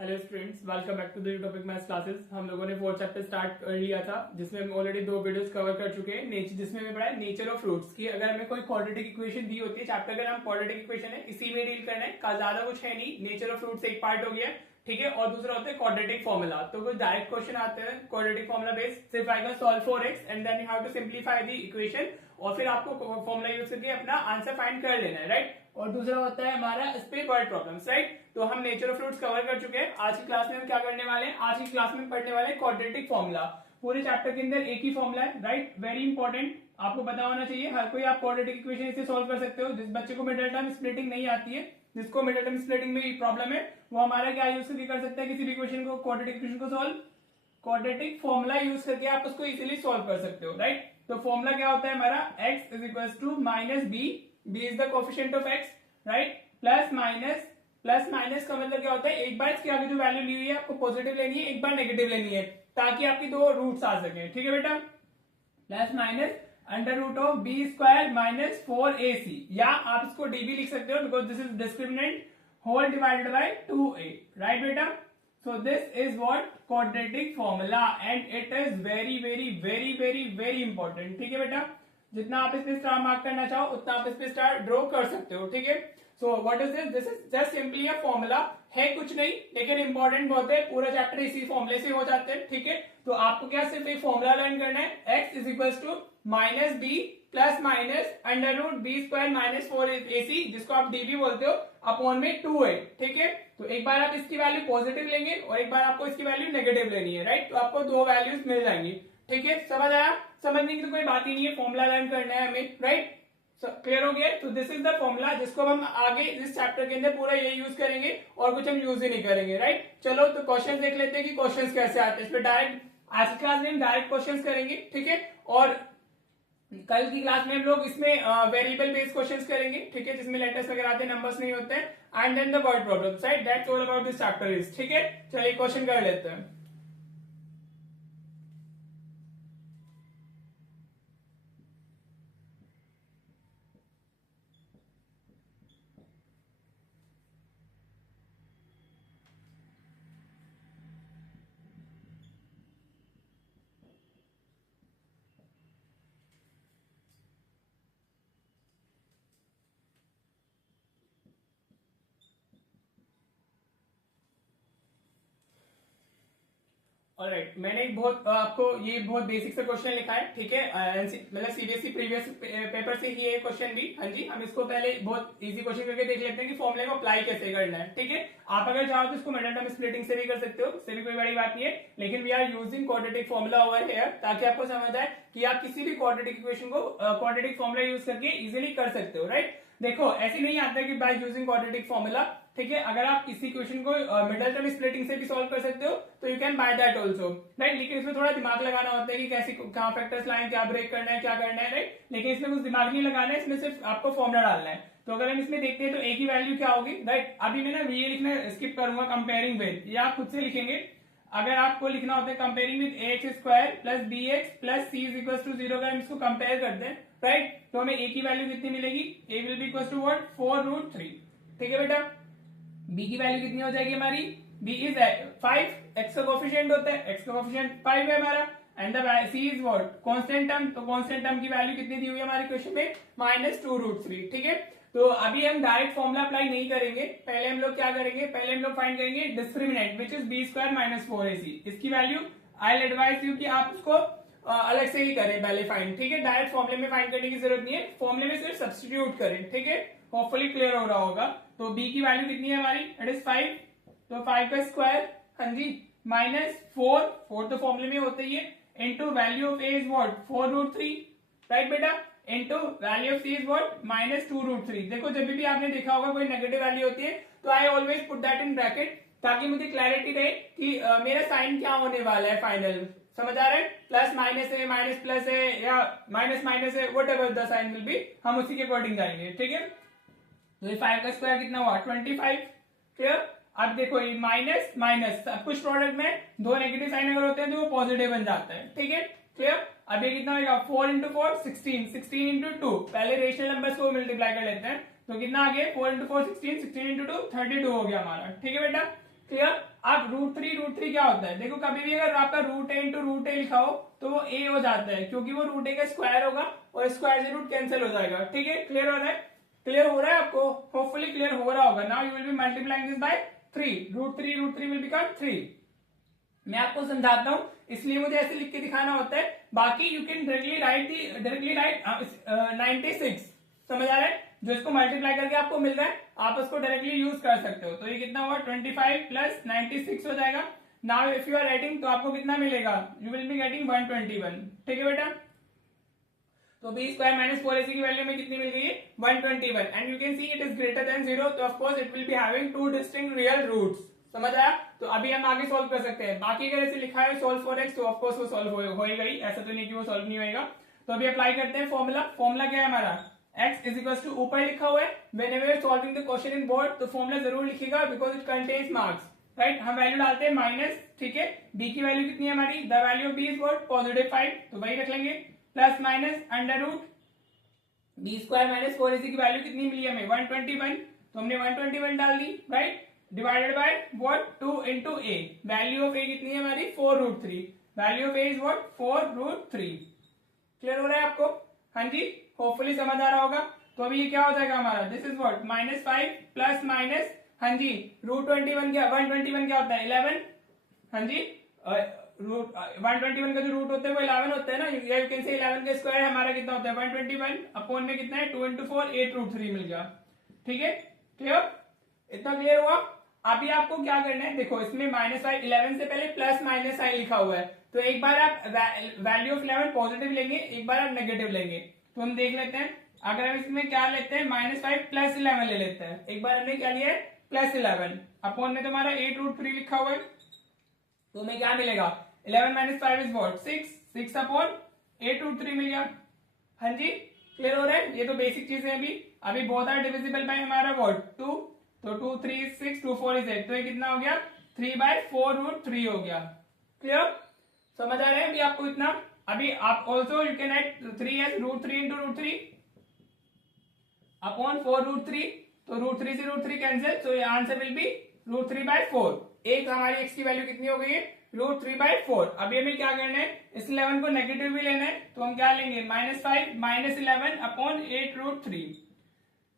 Hello students, welcome back to the topic maths classes. हम लोगों ने 4th चैप्टर स्टार्ट कर लिया था, जिसमें हम ऑलरेडी 2 वीडियोस कवर कर चुके हैं। नेचर, जिसमें हमें पढ़ा है नेचर ऑफ फ्रूट्स की। अगर हमें कोई क्वाड्रेटिक इक्वेशन दी होती है, चैप्टर का नाम क्वाड्रेटिक इक्वेशन है, इसी में डील करना है, ज्यादा कुछ है नहीं। नेचर ऑफ फ्रूट्स एक पार्ट हो गया, ठीक है, और दूसरा होता है क्वाड्रेटिक फॉर्मूला। तो वो डायरेक्ट क्वेश्चन आते हैं क्वाड्रेटिक फॉर्मूला बेस्ड। सिर्फ आएगा solve for x and then you have to simplify the equation, और फिर आपको फॉर्मूला यूज करके अपना आंसर फाइंड कर लेना है, राइट। और दूसरा होता है हमारा इस पे वर्ड प्रॉब्लम्स, राइट। तो हम नेचर ऑफ फ्रूट्स कवर कर चुके हैं। आज की क्लास में हम क्या करने वाले हैं? आज की क्लास में पढ़ने वाले हैं क्वाड्रेटिक फॉर्मूला। पूरे चैप्टर के अंदर एक ही फॉर्मूला है, राइट, वेरी इंपॉर्टेंट, आपको पता होना चाहिए। हर कोई आप क्वाड्रेटिक इक्वेशन इसे सॉल्व कर सकते हो। जिस बच्चे को मिडिल टर्म स्प्लिटिंग नहीं आती है, जिसको मिडिल टर्म स्प्लिटिंग में प्रॉब्लम है, वो हमारा क्या यूज करके कर सकता है किसी भी इक्वेशन को, क्वाड्रेटिक इक्वेशन को सॉल्व क्वाड्रेटिक फॉर्मूला यूज करके आप उसको इजीली सॉल्व कर सकते हो, राइट। तो फॉर्मूला क्या होता है हमारा? x is equal to minus b, b is the coefficient of x, right, plus minus का मतलब क्या होता है? एक बार इसके आगे जो वैल्यू ली हुई है आपको पॉजिटिव लेनी है, एक बार नेगेटिव लेनी है, ताकि आपकी दो रूट्स आ सके, ठीक है बेटा। Plus minus under root of b square minus 4ac, या आप इसको डी भी लिख सकते हो, because this is discriminant whole divided by 2a, right बेटा। So this is what quadratic formula and it is very important, ठीक है बेटा। जितना आप इस पे स्टार मार्क करना चाहो उतना आप इस पे स्टार ड्रॉ कर सकते हो, ठीक है। So what is this? This is just simply a formula, है कुछ नहीं, लेकिन इंपॉर्टेंट बहुत है। पूरा चैप्टर इसी फॉर्मूले से हो जाते हैं, ठीक है। तो आपको क्या सिर्फ एक फॉर्मूला लर्न करना है, x is equal to minus b plus minus under root b square minus 4ac, जिसको आप डी भी बोलते हो, अपॉन में 2a, ठीक है। तो एक बार आप इसकी वैल्यू पॉजिटिव लेंगे और एक बार आपको इसकी वैल्यू नेगेटिव लेनी है, राइट। तो आपको दो वैल्यूज मिल जाएंगी, ठीक है। समझ आया? समझने की तो कोई बात ही नहीं है, फॉर्मूला लर्न करना है हमें, राइट। क्लियर हो गया? तो दिस इज द फॉर्मूला, जिसको हम आगे इस चैप्टर के अंदर पूरा ये यूज करेंगे और कुछ हम यूज ही नहीं करेंगे, राइट। चलो तो क्वेश्चन देख लेते हैं कि क्वेश्चन कैसे आते हैं। इस पर डायरेक्ट आज की क्लास में हम डायरेक्ट क्वेश्चन करेंगे, ठीक है। और कल की क्लास में हम लोग इसमें वेरिएबल बेस्ड क्वेश्चंस करेंगे, ठीक है, जिसमें लेटर्स वगैरह आते हैं, नंबर्स नहीं होते हैं। And then the word problems, right, that's all about this chapter is, ठीक है। चलिए क्वेश्चन कर लेते हैं। ऑलराइट, मैंने एक बहुत आपको ये बहुत बेसिक सा क्वेश्चन लिखा है, ठीक है, मतलब सीबीएसई प्रीवियस पेपर से ही ये क्वेश्चन भी। हाँ जी, हम इसको पहले बहुत इजी क्वेश्चन करके देख लेते हैं कि फॉर्मूले को अप्लाई कैसे करना है, ठीक है। आप अगर चाहो तो इसको मिडिल टर्म स्प्लिटिंग से भी कर सकते हो, इससे भी कोई बड़ी बात नहीं है, लेकिन we are using quadratic formula over here, ताकि आपको समझ आए कि आप किसी भी क्वाड्रेटिक इक्वेशन को क्वाड्रेटिक फॉर्मूला यूज करके इजिली कर सकते हो, राइट। देखो, ऐसे नहीं आता कि बाय यूजिंग क्वाड्रेटिक फॉर्मूला, ठीक है, अगर आप किसी क्वेश्चन को मिडिल टर्म स्प्लिटिंग से भी सॉल्व कर सकते हो तो you can by that also, right. लेकिन इसमें थोड़ा दिमाग लगाना होता है कि कैसे कहां फैक्टर्स लाएं, क्या ब्रेक करना है, क्या करना है, राइट। लेकिन इसमें कुछ दिमाग नहीं लगाना है, इसमें सिर्फ आपको फॉर्मूला डालना है। तो अगर हम इसमें देखते हैं तो ए की वैल्यू क्या होगी, राइट। अभी मैं ना ये लिखना स्किप करूंगा, कंपेयरिंग विद, ये आप खुद से लिखेंगे। अगर आपको लिखना होता है comparing with a x square plus b x plus c is equal to 0, अगर हम इसको कंपेयर करते हैं, राइट, तो हमें ए की वैल्यू कितनी मिलेगी? A will be equal to what? 4√3, ठीक है बेटा। बी की वैल्यू कितनी हो जाएगी हमारी? बी इज 5, एक्स का कोफिशिएंट होता है, एक्स का कोफिशिएंट 5 है हमारा, and the c is what? Constant term. तो कांस्टेंट टर्म की वैल्यू कितनी दी हुई है हमारे क्वेश्चन में? -2√3, ठीक है। तो अभी हम डायरेक्ट फॉर्मूला अप्लाई नहीं करेंगे, पहले हम लोग क्या करेंगे? पहले हम लोग फाइंड करेंगे discriminant, which is b square minus 4ac। इसकी वैल्यू आई एडवाइज यू कि आप उसको अलग से ही करें पहले फाइंड, ठीक है। डायरेक्ट फॉर्मूले में फाइंड करने की जरूरत नहीं है, फॉर्मूले में सिर्फ सब्स्टिट्यूट करें, ठीक है। होपफुली क्लियर हो रहा होगा। तो b की वैल्यू कितनी है हमारी? इट इज 5, तो 5 का स्क्वायर, हाँ जी, -4 तो फॉर्मूले में होता ही है, into value of a is what? 4√3, right बेटा, into value of c is what? -2√3। देखो, जब भी आपने देखा होगा कोई नेगेटिव वैल्यू होती है तो I always put that in bracket, ताकि मुझे क्लैरिटी रहे कि मेरा साइन क्या होने वाला है फाइनल। समझ आ रहा है? प्लस माइनस है, माइनस प्लस है, या माइनस माइनस है, whatever the sign will be, हम उसी के अकॉर्डिंग जाएंगे, ठीक है। तो ये 5 का स्क्वायर कितना हुआ? 25, क्लियर। अब देखो, ये माइनस माइनस, सब कुछ प्रोडक्ट में दो नेगेटिव साइन अगर होते हैं तो वो पॉजिटिव बन जाता है, ठीक है, क्लियर। अब ये कितना होगा? 4 इंटू 4 16, 16 इंटू 2, पहले रेशनल नंबर्स को मल्टीप्लाई कर लेते हैं, तो कितना आ गया? 4 इंटू 4 16, 16 इंटू 2 32 हो गया हमारा, ठीक है बेटा, क्लियर। अब √3 क्या होता है, देखो कभी भी अगर आपका √a इंटू √a लिखा हो तो वो a हो जाता है, क्योंकि वो √a का स्क्वायर होगा और स्क्वायर से रूट कैंसिल हो जाएगा। ठीक है, क्लियर हो रहा है, क्लियर हो रहा है आपको, होपफुली क्लियर हो रहा होगा। Now you will B multiplying this by 3, √3 will become 3। मैं आपको समझाता हूं, इसलिए मुझे ऐसे लिख के दिखाना होता है। बाकी यू कैन डायरेक्टली राइट 96, समझ आ रहा है, जो इसको मल्टीप्लाई करके आपको मिल रहा है आप उसको डायरेक्टली यूज कर सकते हो। तो ये कितना हुआ, 25 प्लस 96 हो जाएगा। Now if you are writing तो आपको कितना मिलेगा, यू विल बी गेटिंग 121। ठीक है बेटा, तो b स्क्वायर माइनस 4ac की वैल्यू में कितनी मिल गई है, 121। And you can see it is greater than 0, तो of course it will be having 2 distinct real roots. समझ आया, तो अभी हम आगे सॉल्व कर सकते हैं। बाकी अगर ऐसे लिखा है सॉल्व फॉर x तो ऑफ कोर्स वो सॉल्व होएगा ही, ऐसा तो नहीं कि वो सॉल्व नहीं होएगा। तो अभी अप्लाई करते हैं फॉर्मूला। फॉर्मूला क्या है हमारा, x इज इक्वल टू, ऊपर लिखा हुआ है whenever you are solving the question in board तो फॉर्मूला जरूर लिखिएगा because it contains marks, right. हम वैल्यू डालते हैं माइनस, ठीक है, b की वैल्यू कितनी है हमारी, the value of b is what, +5, तो वही रख लेंगे, plus minus under root b square minus 4ac की वैल्यू कितनी मिली हमें, 121, तो हमने 121 डाल दी, right, divided by what, 2 into a, value of a कितनी है हमारी, 4√3, value of a is what, 4√3। Clear हो रहा है आपको, हाँ जी, होपफुली समझ आ रहा होगा। तो अभी ये क्या हो जाएगा हमारा, this is what, -5 plus minus, हाँ जी, √21 क्या, 121 क्या होता है, 11, हाँ जी, रूट 121 का जो रूट होता है वो 11 होता है ना, या यू कैन से 11 का स्क्वायर हमारा कितना होता है, 121 अपॉन में कितना है, 2 इंटू 4, 8√3 मिल गया। ठीक है, क्लियर, इतना क्लियर हुआ। अभी आपको क्या करना है, देखो इसमें -5, 11 से पहले प्लस माइनस साइन लिखा हुआ है, तो एक बार आप वैल्यू ऑफ 11 पॉजिटिव लेंगे, एक बार आप नेगेटिव लेंगे। तो हम देख लेते हैं, अगर हम इसमें क्या लेते हैं, -5 प्लस 11 ले लेते हैं। एक बार हमने क्या लिया है, प्लस 11 अपॉन में तुम्हारा 8√3 लिखा हुआ है, तो हमें क्या मिलेगा, 11 माइनस 5 इज व्हाट, 6 अपॉन 8√3 मिल गया। हाँ जी, क्लियर हो रहा है, ये तो बेसिक चीजें अभी बोथ आर डिविजिबल बाय हमारा व्हाट, 2, तो 2 3 is 6, 2 4 is 8, तो ये कितना हो गया, 3/4√3 हो गया। क्लियर, समझ आ रहा है अभी आपको इतना। अभी आप also you can write 3 as √3 into √3 upon 4√3, तो √3 से √3 कैंसिल, तो ये आंसर विल बी √3/4। एक हमारी x की वैल्यू कितनी हो गई है, √3/4। अभी हमें क्या करना है, इस 11 को नेगेटिव भी लेना है, तो हम क्या लेंगे, -5 माइनस 11 अपॉन 8√3।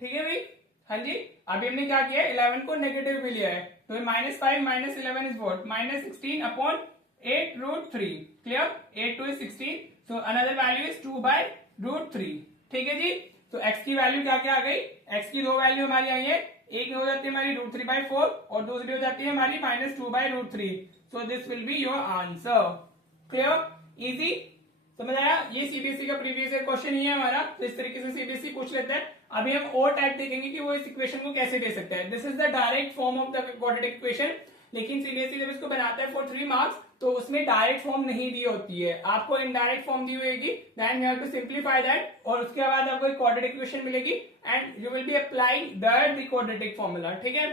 ठीक है भाई, हाँ जी, अभी हमने क्या किया, 11 को नेगेटिव भी लिया है, तो -5 minus 11 is what, -16 upon 8√3। Clear, 8 2 is 16, so another value is 2/√3। ठीक है जी, तो x की वैल्यू क्या क्या आ गई, x की दो वैल्यू हमारी आई है, एक हो जाती है हमारी √3/4 और दूसरी हो जाती है हमारी -2/√3। So this will be your answer. Clear, easy, समझ आया। ये सीबीएसई का प्रीवियस ईयर क्वेश्चन ही है हमारा, तो इस तरीके से सीबीएसई पूछ लेते हैं। अभी हम और टाइप देखेंगे कि वो इस इक्वेशन को कैसे दे सकते हैं। This is the direct form of the quadratic equation, लेकिन सीबीएसई जब इसको बनाता है फॉर 3 मार्क्स तो उसमें डायरेक्ट फॉर्म नहीं दी होती है, आपको इनडायरेक्ट फॉर्म दी होगी, then you have to simplify that, और उसके बाद आपको एक क्वाड्रेटिक इक्वेशन मिलेगी and you will be applying the quadratic formula. ठीक है,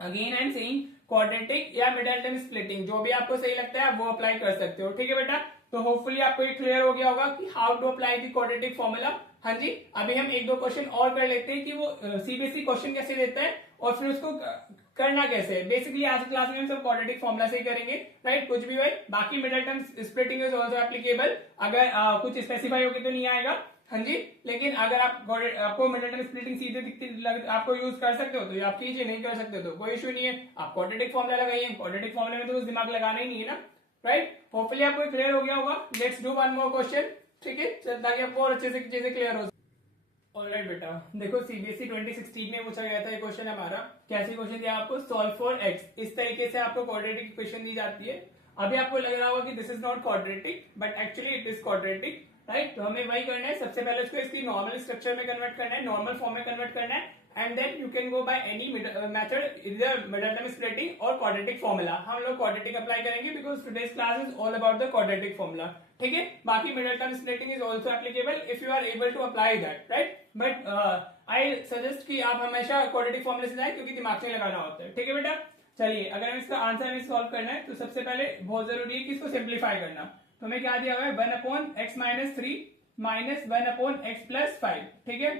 again I am saying quadratic या मिडिल टर्म स्प्लिटिंग, जो भी आपको सही लगता है आप वो अप्लाई कर सकते हो। ठीक है बेटा, तो होपफुली आपको ये क्लियर हो गया होगा कि how to apply the quadratic formula. हाँ जी, अभी हम एक दो क्वेश्चन और कर लेते हैं कि वो सीबीएसई क्वेश्चन कैसे देता है और फिर उसको करना कैसे है। बेसिकली आज की क्लास में हम सब क्वाड्रेटिक फॉर्मूला से ही करेंगे, राइट, कुछ भी हो। बाकी middle term splitting is also applicable, अगर कुछ स्पेसिफाई होगी तो नहीं आएगा। हाँ जी, लेकिन अगर आपको मिडिल टर्म स्प्लिटिंग सीधे दिखती आपको यूज कर सकते हो तो आप कीजिए, नहीं कर सकते तो कोई इशू नहीं है, आप क्वाड्रेटिक फॉर्मूला लगाइए। क्वाड्रेटिक फॉर्मूला में तो कुछ दिमाग लगाना ही नहीं है ना, राइट। होपफुली आपको क्लियर हो गया होगा। Let's do one more question, ठीक है, ताकि आपको और अच्छे से चीजें क्लियर हो। ऑलराइट बेटा, देखो सीबीएसई 2016 में पूछा गया था ये क्वेश्चन हमारा। कैसे क्वेश्चन दिया आपको, सॉल्व फॉर x, इस तरीके से आपको क्वाड्रेटिक इक्वेशन दी जाती है। अभी आपको लग रहा होगा कि this is not quadratic, but actually it is quadratic, right. तो हमें वही करना है, सबसे पहले इसको इसकी नॉर्मल स्ट्रक्चर में कन्वर्ट करना है, नॉर्मल फॉर्म में कन्वर्ट करना है, and then you can go by any method, इधर मिडिल टर्म स्प्लिटिंग और क्वाड्रेटिक फॉर्मूला। हम लोग क्वाड्रेटिक अप्लाई करेंगे because today's class is all about the quadratic formula. ठीक है, बाकी middle term splitting is also applicable if you are able to apply that, right. But I suggest कि आप हमेशा क्वाड्रेटिक फॉर्मूले से जाए क्योंकि दिमाग से लगाना होता है। ठीक है बेटा, चलिए अगर हम इसका आंसर हमें सॉल्व करना है तो सबसे पहले बहुत जरूरी है कि इसको सिंप्लीफाई करना। तो हमें क्या दिया हुआ है, 1/x - 3 -1/x + 5। ठीक है,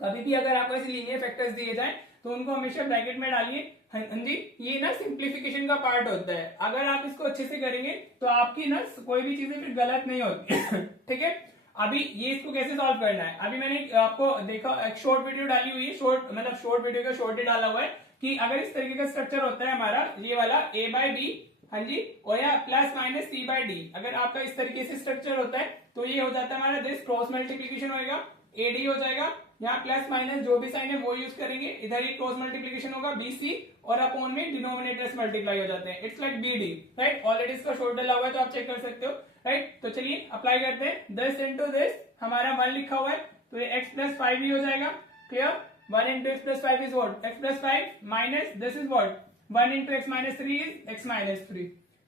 कभी भी अगर आपको ऐसे लीनियर फैक्टर्स दिए जाए तो उनको हमेशा ब्रैकेट में डालिए। हाँ जी, ये ना सिंप्लीफिकेशन का पार्ट होता है। अगर आप इसको अच्छे से करेंगे तो आपकी ना कोई भी चीजें फिर गलत नहीं होती। ठीक है, अभी ये इसको कैसे सॉल्व करना है, अभी मैंने आपको देखा एक शॉर्ट वीडियो डाली हुई है, शॉर्ट मतलब शॉर्ट वीडियो का शॉर्ट ही डाला हुआ है कि अगर इस तरीके का स्ट्रक्चर होता है हमारा ये वाला a बाई बी, हाँ जी, और या plus minus c by d, अगर आपका इस तरीके से स्ट्रक्चर होता है तो ये हो जाता है हमारा दिस क्रॉस मल्टीप्लीकेशन होगा, एडी हो जाएगा, यहाँ प्लस माइनस जो भी साइन है वो यूज करेंगे, इधर ही क्रॉस मल्टीप्लीकेशन होगा बीसी और अपॉन में डिनोमिनेटर्स मल्टीप्लाई हो जाते हैं, it's like BD, right. Already इसका शॉर्ट डाला हुआ है तो आप चेक कर सकते हो, राइट। तो चलिए अप्लाई करते हैं, 10 इंटू दिस हमारा 1 लिखा हुआ है तो ये x प्लस 5 ही हो जाएगा, clear. 1 into x plus 5 is what, x plus 5 minus this is what 1 into x minus 3 is x minus 3,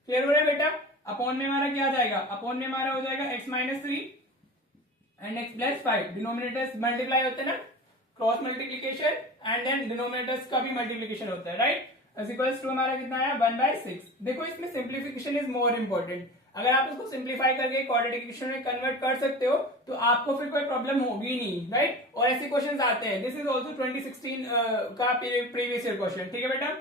clear हो रहा है बेटा। अपॉन में हमारा क्या आ जाएगा, अपॉन में हमारा हो जाएगा x minus 3 and x plus 5, denominators multiply होते हैं ना, cross multiplication and then denominators का भी मल्टीप्लीकेशन होता है, राइट। इज इक्वल्स टू हमारा कितना आया 1/6। देखो इसमें सिंप्लीफिकेशन इज मोर इंपॉर्टेंट, अगर आप इसको सिंप्लीफाई करके क्वाड्रेटिक इक्वेशन में कन्वर्ट कर सकते हो तो आपको फिर कोई प्रॉब्लम होगी नहीं, राइट। और ऐसे क्वेश्चंस आते हैं, दिस इज आल्सो 2016 का प्रीवियस ईयर क्वेश्चन, ठीक है बेटा।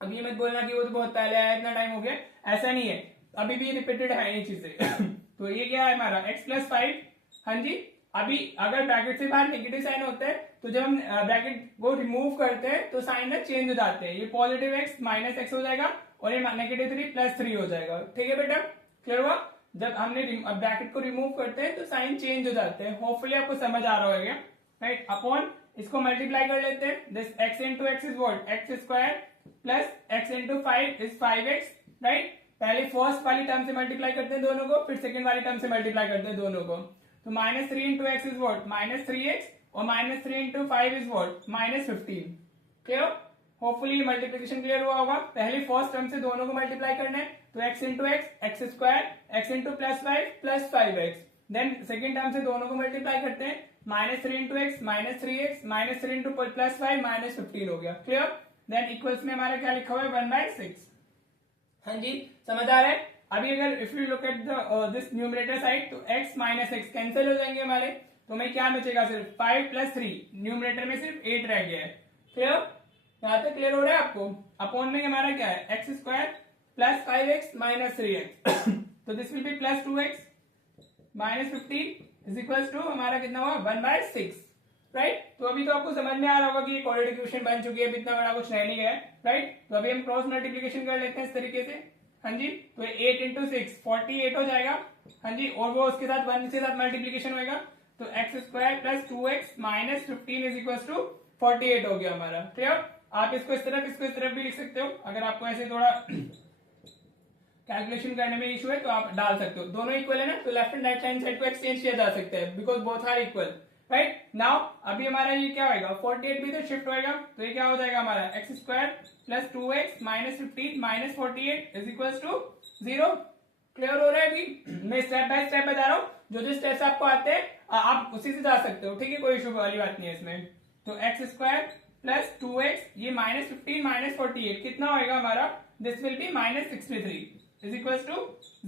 अब ये मत बोलना कि वो तो बहुत पहले आया, इतना टाइम हो गया, ऐसा नहीं है, अभी भी रिपीटेड है ये चीजें। तो ये क्या है हमारा x प्लस 5, हाँ जी। अभी अगर ब्रैकेट से बाहर नेगेटिव साइन होता है तो जब हम ब्रैकेट को रिमूव करते हैं तो साइन ना चेंज हो जाते हैं, ये पॉजिटिव x माइनस एक्स हो जाएगा और ये नेगेटिव 3 प्लस 3 हो जाएगा, ठीक है बेटा, क्लियर हुआ। जब हमने ब्रैकेट को रिमूव करते हैं तो साइन चेंज हो जाते हैं, होपफुली आपको समझ आ रहा होगा, राइट। अपॉन इसको मल्टीप्लाई कर लेते हैं, this x into x is what x square plus x into 5 is 5x, right. पहले फर्स्ट वाली टर्म से मल्टीप्लाई करते हैं दोनों को, फिर सेकंड वाली टर्म से मल्टीप्लाई करते हैं दोनों को, तो minus 3 into x is what minus 3x और minus 3 into 5 is what minus 15, clear. Hopefully multiplication clear हुआ होगा। पहले फर्स्ट टर्म से दोनों को मल्टीप्लाई करना है तो x into x x square x into plus 5 plus 5x, then second term से दोनों को मल्टीप्लाई करते हैं, minus 3 into x minus 3x minus 3 into plus 5 minus 15 हो गया, क्लियर। देन इक्वल्स में हमारा क्या लिखा हुआ है 1/6, हाँ जी, समझ आ रहा है। अभी अगर if you look at this numerator side तो x माइनस एक्स कैंसिल हो जाएंगे हमारे, तो हमें क्या बचेगा, सिर्फ 5 प्लस 3, न्यूमरेटर में सिर्फ 8 रह गया है, क्लियर। यहाँ तक क्लियर हो रहा है आपको। अपॉन में हमारा क्या है x square plus 5x minus 3x, तो this will be plus 2x minus 15 is equal to हमारा कितना हुआ 1/6, राइट। तो अभी तो आपको समझ में आ रहा होगा कि ये क्वाड्रेटिक इक्वेशन बन चुकी है, इतना बड़ा कुछ रह नहीं गया है, राइट। तो अभी हम क्रॉस मल्टीप्लीकेशन कर लेते हैं इस तरीके से, हाँ जी। तो 8 इंटू 6 48 हो जाएगा, हाँ जी, और वो उसके साथ 1 के साथ मल्टीप्लीकेशन होगा, तो x square plus 2x minus 15 is equal to 48 हो गया हमारा, क्लियर। आप इसको इस तरफ भी लिख सकते हो, अगर आपको ऐसे थोड़ा कैलकुलेशन करने में इशू है तो आप डाल सकते हो, दोनों इक्वल है ना, तो left and right hand side को एक्सचेंज किया जा सकता है because both are equal, right. Now अभी हमारा ये क्या होगा 48 भी तो शिफ्ट होएगा, तो ये क्या हो जाएगा हमारा x square plus 2x minus 15 minus 48 is equal to 0, clear हो रहा है। अभी मैं स्टेप बाय स्टेप बता रहा हूँ, जो जो स्टेप्स आपको आते हैं आप उसी से जा सकते हो, ठीक है, कोई इशू वाली बात नहीं है इसमें। तो एक्स स्क्वायर प्लस 2x ये माइनस 15 माइनस 48 कितना होएगा हमारा, this will be minus 63 is equal to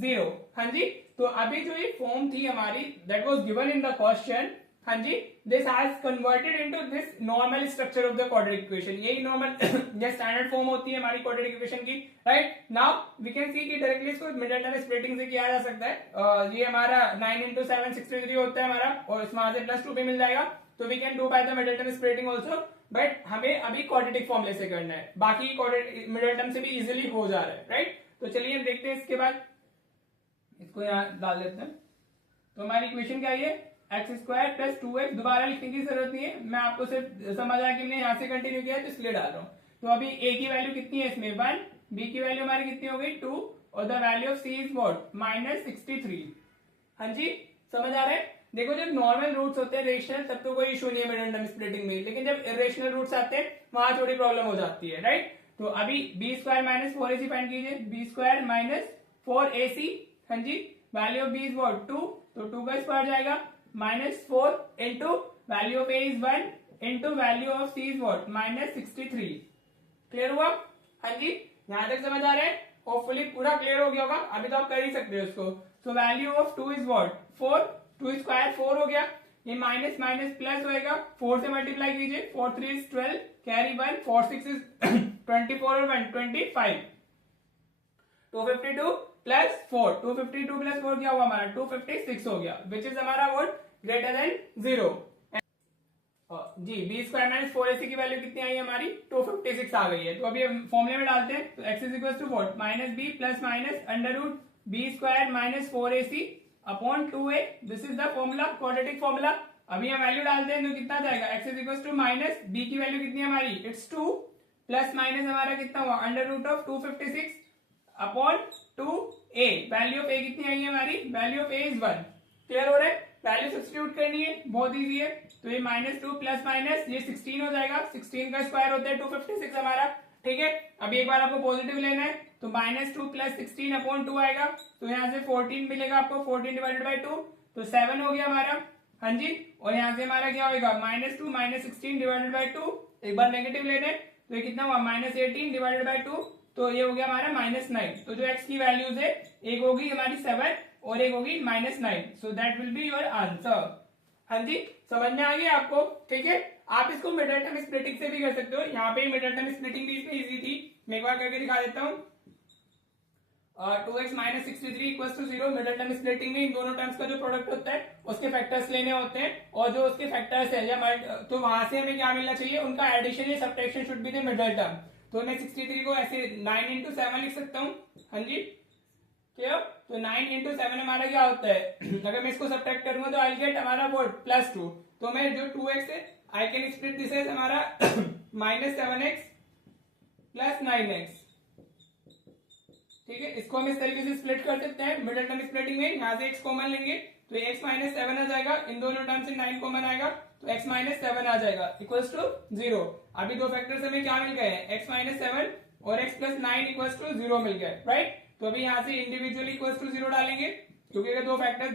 0, हाँ जी। तो अभी जो ये फॉर्म थी हमारी that was given in the question, हाँ जी, this has converted into this normal structure of the quadratic equation, यही नॉर्मल ये स्टैंडर्ड फॉर्म होती है हमारी क्वाड्रेटिक इक्वेशन की, right. Now we can see कि डायरेक्टली इसको मिडिल टर्म स्प्लिटिंग से किया जा सकता है, ये हमारा 9 इंटू 7 63 होता है हमारा, और इसमें से प्लस 2 भी मिल जाएगा, तो we can do by the middle term splitting also, but हमें अभी क्वाड्रेटिक फॉर्मूले से करना है, बाकी मिडिल टर्म से भी इजिली हो जा रहा है, राइट। तो चलिए हम देखते हैं इसके बाद, इसको यहाँ डाल देते हैं। तो हमारी इक्वेशन क्या है, एक्स स्क्वायर प्लस 2x, दोबारा लिखने की जरूरत नहीं है, मैं आपको सिर्फ समझ आया कि मैंने यहाँ से कंटिन्यू किया है तो इसलिए डाल रहा हूँ। तो अभी a की वैल्यू कितनी है इसमें 1, b की वैल्यू हमारी कितनी हो गई 2, और the value of c is what minus 63, हाँ जी, समझ आ रहा है। देखो जब नॉर्मल रूट्स होते हैं रेशनल तब तो कोई इशू नहीं है मिडिल टर्म स्प्लिटिंग में, लेकिन जब इरेशनल रूट्स आते हैं वहां थोड़ी प्रॉब्लम हो जाती है, राइट। तो अभी b square minus 4ac find कीजिए, b स्क्वायर माइनस 4ac, हाँ जी, value of b is what 2, तो 2 का स्क्वायर जाएगा minus 4 into value of a is 1 into value of c is what minus 63, clear हुआ, हाँ जी, यहां तक समझ आ रहा है, होपफुली पूरा क्लियर हो गया होगा। अभी तो आप कर ही सकते हो इसको। So value of 2 is what 4, 2 square 4 हो गया, ये माइनस माइनस प्लस होएगा, 4 से मल्टीप्लाई कीजिए, 4 3 इज 12, कैरी 1, 4 6 इज 24 और 1 25, 252 प्लस 4, 252 प्लस 4 क्या हुआ हमारा 256 हो गया, विच इज हमारा वोट ग्रेटर देन 0। जी बी स्क्वायर माइनस 4ac की वैल्यू कितनी आई हमारी 256 आ गई है। तो अभी हम फॉर्मूले में डालते हैं, तो x is equal to what minus b plus minus under root b square minus 4ac upon 2a, this is the formula, quadratic formula. अभी हम वैल्यू डालते हैं तो कितना जाएगा, x is equal to minus b की वैल्यू कितनी है हमारी इट्स 2 प्लस माइनस हमारा कितना हुआ under root of 256 upon 2a, value of a कितनी आई है हमारी, value of a is 1। Clear हो रहा है, वैल्यू सब्स्टिट्यूट करनी है, बहुत इजी है। तो ये -2 प्लस माइनस ये 16 हो जाएगा, 16 का स्क्वायर होता है 256 हमारा, ठीक है। अभी एक बार आपको पॉजिटिव लेना है तो -2 प्लस 16 अपॉन 2 आएगा, तो यहाँ से 14 मिलेगा आपको, 14 डिवाइडेड बाई 2 तो 7 हो गया हमारा, हाँ जी। और यहाँ से हमारा क्या होगा -2 माइनस 16 डिवाइडेड बाई 2, एक बार नेगेटिव लेना है तो ये कितना हुआ -18 डिवाइडेड बाई 2, तो ये हो गया हमारा -9। तो जो x की वैल्यूज है एक होगी हमारी 7 और एक होगी -9, so that will be your answer. हाँ जी, समझ में आ गया आपको, ठीक है। आप इसको मिडल टर्म स्प्लिटिंग से भी कर सकते हो, यहाँ पे मिडल टर्म स्प्लिटिंग भी इसमें इजी थी, मैं एक बार करके दिखा देता हूँ। 2x minus 63 equal to 0, middle term splitting में इन दोनों टर्म्स का जो प्रोडक्ट होता है उसके फैक्टर्स लेने होते हैं, और जो उसके फैक्टर्स है या तो वहां से हमें क्या मिलना चाहिए, उनका एडिशन या subtraction should be the middle term. तो मैं 63 को ऐसे 9 into 7 लिख सकता हूँ, हाँ जी क्लियर। तो 9 into 7 हमारा क्या होता है अगर मैं इसको सब्ट्रैक्ट करूंगा तो आई गेट हमारा वोट +2, तो मैं जो 2x है I can split this as हमारा -7x प्लस 9x, ठीक है। इसको हम इस तरीके से स्प्लिट कर सकते हैं मिडल टर्म स्प्लिटिंग में, यहाँ से x कॉमन लेंगे तो x -7 आ जाएगा, इन दोनों टर्म से 9 कॉमन आएगा तो x -7 आ जाएगा इक्वल्स टू 0। अभी दो फैक्टर्स हमें क्या मिल गए हैं, x -7 और x + 9 इक्वल्स टू 0 मिल गए, राइट। तो अभी यहाँ से इंडिविजुअली इक्वल्स टू 0 डालेंगे, क्योंकि अगर दो फैक्टर्स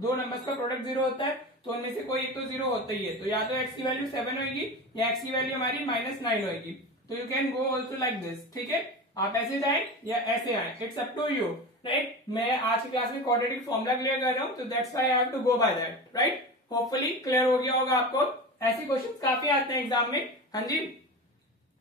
दो नंबर्स का प्रोडक्ट 0 होता है तो उनमें से कोई एक तो 0 होता ही है, तो या तो x की वैल्यू 7 होगी या x की वैल्यू हमारी -9 होगी। तो you can go also like this, ठीक है। आप ऐसे जाए या ऐसे आए, it's up to you, right. मैं आज की क्लास में क्वाड्रेटिक फॉर्मूला क्लियर कर रहा हूँ, तो that's why I have to go by that, right. Hopefully clear हो गया होगा आपको, ऐसे क्वेश्चंस काफी आते हैं एग्जाम में, हाँ जी।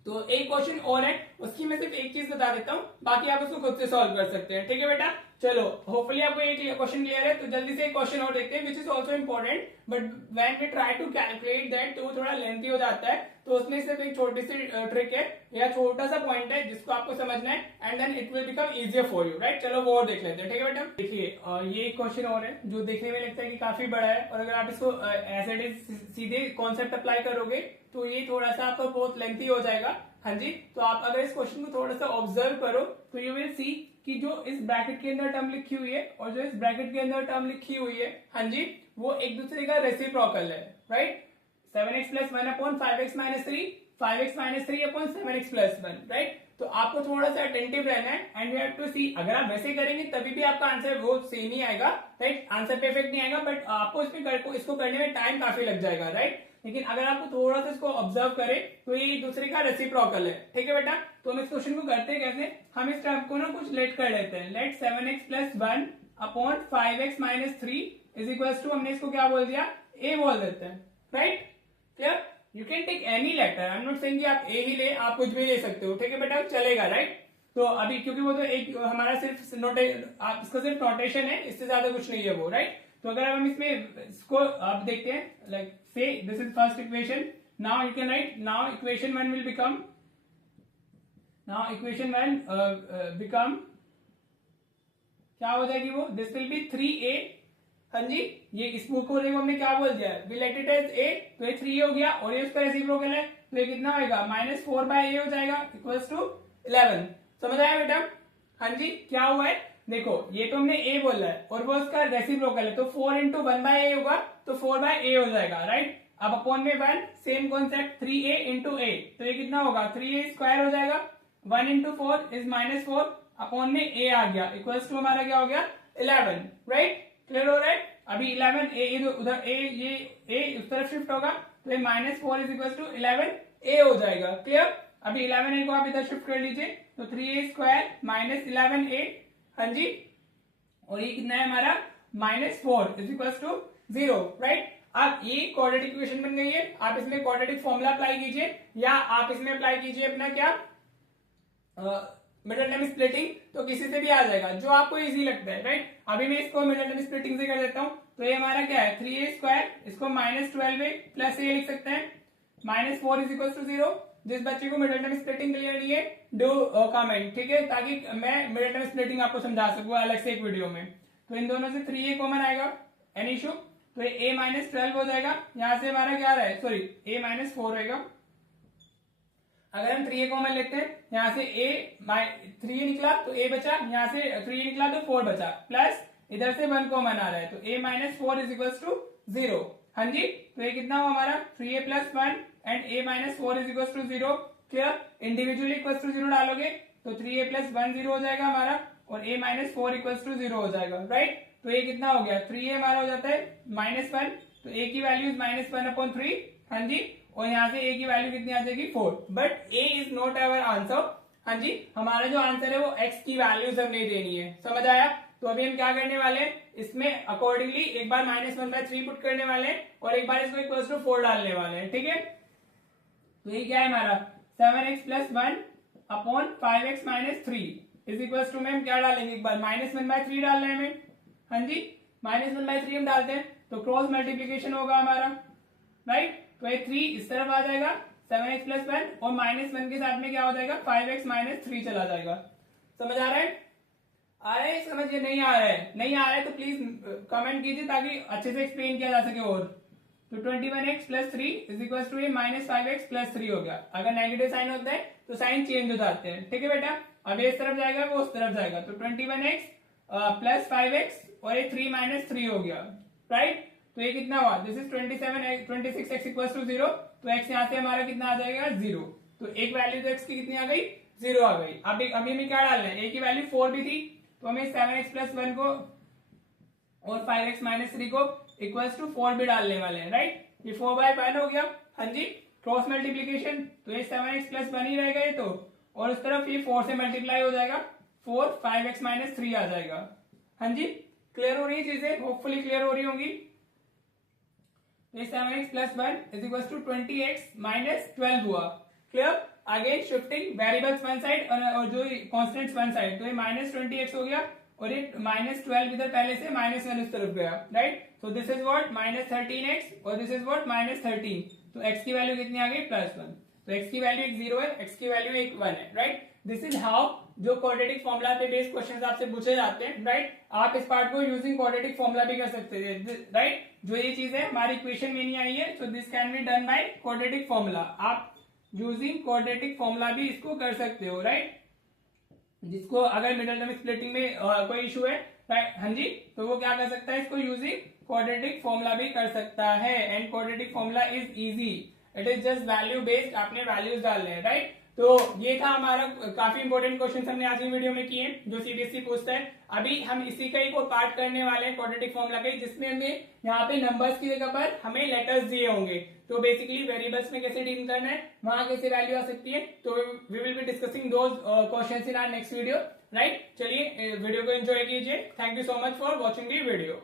तो एक क्वेश्चन और है, उसकी मैं सिर्फ एक चीज बता देता हूँ, बाकी आप उसको खुद से सॉल्व कर सकते हैं, ठीक है बेटा। चलो होपफुली आपको एक क्वेश्चन क्लियर है, तो जल्दी से एक क्वेश्चन और देखते हैं which is also important, but when we try to calculate that तो वो थोड़ा लेंथी हो जाता है, तो उसमें सिर्फ एक छोटी सी ट्रिक है या छोटा सा पॉइंट है जिसको आपको समझना है, and then it will become easier for you, right. चलो वो और देख लेते हैं, ठीक है बेटा। देखिए ये एक क्वेश्चन और है जो देखने में लगता है कि काफी बड़ा है, और अगर आप इसको एज इट इज सीधे कॉन्सेप्ट अप्लाई करोगे तो ये थोड़ा सा आपको बहुत लेंथी हो जाएगा, हाँ जी। तो आप अगर इस क्वेश्चन को थोड़ा सा ऑब्जर्व करो तो यू विल सी कि जो इस ब्रैकेट के अंदर टर्म लिखी हुई है और जो इस ब्रैकेट के अंदर टर्म लिखी हुई है, हाँ जी, वो एक दूसरे का रेसिप्रोकल है, right. 7x + 1 upon 5x - 3, 5x - 3 upon 7x + 1, right. तो आपको थोड़ा सा अटेंटिव रहना है, एंड यू हैव टू सी, अगर आप वैसे करेंगे तभी भी आपका आंसर वो सेम ही आएगा, राइट। आंसर परफेक्ट नहीं आएगा, बट आपको इसको करने में टाइम काफी लग जाएगा, राइट। लेकिन अगर आपको थोड़ा सा इसको ऑब्जर्व करें तो ये एक दूसरे का रेसिप्रोकल है, ठीक है बेटा। तो हम इस क्वेश्चन को करते हैं कैसे, हम इस टर्म को ना कुछ लेट कर लेते हैं, let 7x + 1 upon 5x - 3 is equals to, हमने इसको क्या बोल दिया, a बोल देते हैं, right. Clear, you can take any letter, I am not saying कि आप a ही ले, आप कुछ भी ले सकते हो, ठीक है बेटा, चलेगा, राइट। तो अभी क्योंकि वो तो एक हमारा सिर्फ इसका सिर्फ नोटेशन है, इससे ज्यादा कुछ नहीं है वो, राइट। तो अगर हम इसमें इसको आप देखते हैं, लाइक से this is first equation, now you can write, now equation 1 will become, now equation 1 become क्या हो जाएगी वो, दिस विल बी 3a, हाँ जी। ये इस बुक को देखो हमने क्या बोल दिया, we let it as a, तो ये 3 हो गया, और ये उसका रेसिप्रोकल है, तो ये कितना होगा, -4/a हो जाएगा इक्वल्स टू 11। समझ आया बेटा, हाँ जी। क्या हुआ है, देखो ये तो हमने a बोला है और वो उसका रेसिप्रोकल है, तो 4 × 1/a होगा, तो 4/a हो जाएगा, राइट। अब अपॉन में 1, सेम कॉन्सेप्ट, 3a × a, तो ये कितना होगा, 3a² हो जाएगा, 1 × 4 इज -4, अपॉन में a आ गया इक्वल्स टू हमारा क्या हो गया, 11, राइट। क्लियर हो रहा है। अभी 11 a उधर ये a उस तरफ शिफ्ट होगा, तो ये -4 इज इक्वल्स टू 11a हो जाएगा, क्लियर। अभी 11a को आप इधर शिफ्ट कर लीजिए, तो 3a² - 11a, हाँ जी, और ये कितना है हमारा, -4 इज इक्वल्स टू 0, राइट। अब ये क्वाड्रेटिक इक्वेशन बन गई है, आप इसमें क्वाड्रेटिक फॉर्मूला अप्लाई कीजिए या आप इसमें अप्लाई कीजिए अपना क्या मिडिल टर्म स्प्लिटिंग, तो किसी से भी आ जाएगा जो आपको इजी लगता है, राइट। अभी मैं इसको मिडिल टर्म स्प्लिटिंग से कर देता हूं, तो ये हमारा क्या है 3a², इसको -12a प्लस ए लिख सकते हैं, -4 इज इक्वल टू 0। जिस बच्चे को मिडिल टर्म स्प्लिटिंग क्लियर नहीं है डू कमेंट, ठीक है, ताकि मैं मिडिल टर्म स्प्लिटिंग आपको समझा सकूं अलग से एक वीडियो में। तो इन दोनों से 3a कॉमन आएगा, एनी इशू, तो ये a-12 हो जाएगा, यहां से हमारा क्या रहा है, सॉरी a-4 रहेगा। अगर हम 3a कॉमन लेते हैं, यहां से a 3 निकला तो a बचा, यहां से 3 निकला तो 4 बचा, प्लस इधर से 1 कॉमन आ रहा है, तो a-4 इज इक्वल टू 0। हाँ जी, तो ये कितना हुआ हमारा 3a + 1 and a-4 is equal to 0। Clear, individually equal to 0 डालोगे तो 3a + 1 0 हो जाएगा हमारा, और a-4 इक्वल टू 0 हो जाएगा, राइट। तो ये कितना हो गया 3a हमारा हो जाता है -1, तो a की वैल्यू -1/3। हाँ जी, और यहाँ से a की वैल्यू कितनी आ जाएगी 4, but a is not our answer. हाँ जी, हमारा जो आंसर है वो x की वैल्यूज हमने देनी है, समझ आया। तो अभी हम क्या करने वाले हैं, इसमें अकॉर्डिंगली एक बार -1/3 पुट करने वाले हैं और एक बार इसको इक्वल टू 4 डालने वाले हैं, ठीक है। तो ये क्या है हमारा 7x + 1/5x - 3 is equal to में हम क्या डालेंगे, एक बार -1/3 डाल रहे हैं हमें। हाँ जी, -1/3 हम डालते हैं तो क्रॉस मल्टीप्लीकेशन होगा हमारा, राइट। तो ये 3 इस तरफ आ जाएगा 7x + 1 और -1 के साथ में क्या हो जाएगा 5x - 3 चला जाएगा। समझ आ रहा है, आ रहा है समझ, ये नहीं आ रहा है, नहीं आ रहा है तो प्लीज कमेंट कीजिए ताकि अच्छे से एक्सप्लेन किया जा सके। और तो 21x + 3 is equal to -5x + 3 हो गया। अगर नेगेटिव साइन होता है तो साइन चेंज हो जाते हैं, ठीक है बेटा। अब ये इस तरफ जाएगा वो उस तरफ जाएगा, तो 21x + 5x और ये 3 - 3 हो गया, राइट। तो ये कितना हुआ, this is 26x equal to 0, तो x यहाँ से हमारा कितना आ जाएगा 0। तो एक वैल्यू तो x की कितनी आ गई 0 आ गई। अभी हमें क्या डालना है, a की वैल्यू 4 भी थी, तो हमें 7x + 1 को और 5x - 3 को इक्वल टू 4 भी डालने वाले हैं, राइट। ये 4/5 हो गया। हाँ जी, क्रॉस मल्टीप्लीकेशन, तो ये 7x + 1 ही रहेगा ये तो, और उस तरफ ये 4 से मल्टीप्लाई हो जाएगा, 4 5x - 3 आ जाएगा। हाँ जी, क्लियर हो रही चीजें, होपफुली क्लियर हो रही होंगी। 7x + 1 is equal to 20x - 12 हुआ। Clear, again shifting variables one side और जो कॉन्स्टेंट्स वन साइड, तो ये -20x हो गया और ये -12 इधर पहले से -1 इस तरफ गया, right. So this is what -13x और दिस इज व्हाट -13। तो x की वैल्यू कितनी आ गई +1, तो x की वैल्यू एक 0 है, x की वैल्यू एक 1 है, राइट। दिस इज हाउ जो क्वाड्रेटिक फॉर्मूला पे बेस्ड क्वेश्चंस आपसे पूछे जाते हैं, राइट। आप इस पार्ट को यूजिंग क्वाड्रेटिक फॉर्मूला भी कर सकते हैं, राइट। जो ये चीज है हमारी इक्वेशन में नहीं आई है, so this can be done by quadratic formula. आप यूजिंग क्वाड्रेटिक फॉर्मूला भी इसको कर सकते हो, राइट। जिसको अगर मिडिल टर्म स्प्लिटिंग में कोई इशू है, राइट, हाँ जी, तो वो क्या कर सकता है, इसको यूजिंग क्वाड्रेटिक फॉर्मूला भी कर सकता है। And quadratic formula is easy, it is just value based, आपने वैल्यूज डालने हैं, राइट। तो ये था हमारा काफी इंपॉर्टेंट क्वेश्चन हमने आज की वीडियो में किए जो सीबीएसई पूछता है। अभी हम इसी का एक और पार्ट करने वाले हैं क्वाड्रेटिक फॉर्मूला का, जिसमें हमें यहाँ पे नंबर्स की जगह पर हमें लेटर्स दिए होंगे, तो बेसिकली वेरिएबल्स में कैसे डील करना है, वहां कैसे वैल्यू आ सकती है, तो we will be discussing those questions in our next video, right. चलिए वीडियो को एंजॉय कीजिए। Thank you so much for watching the video.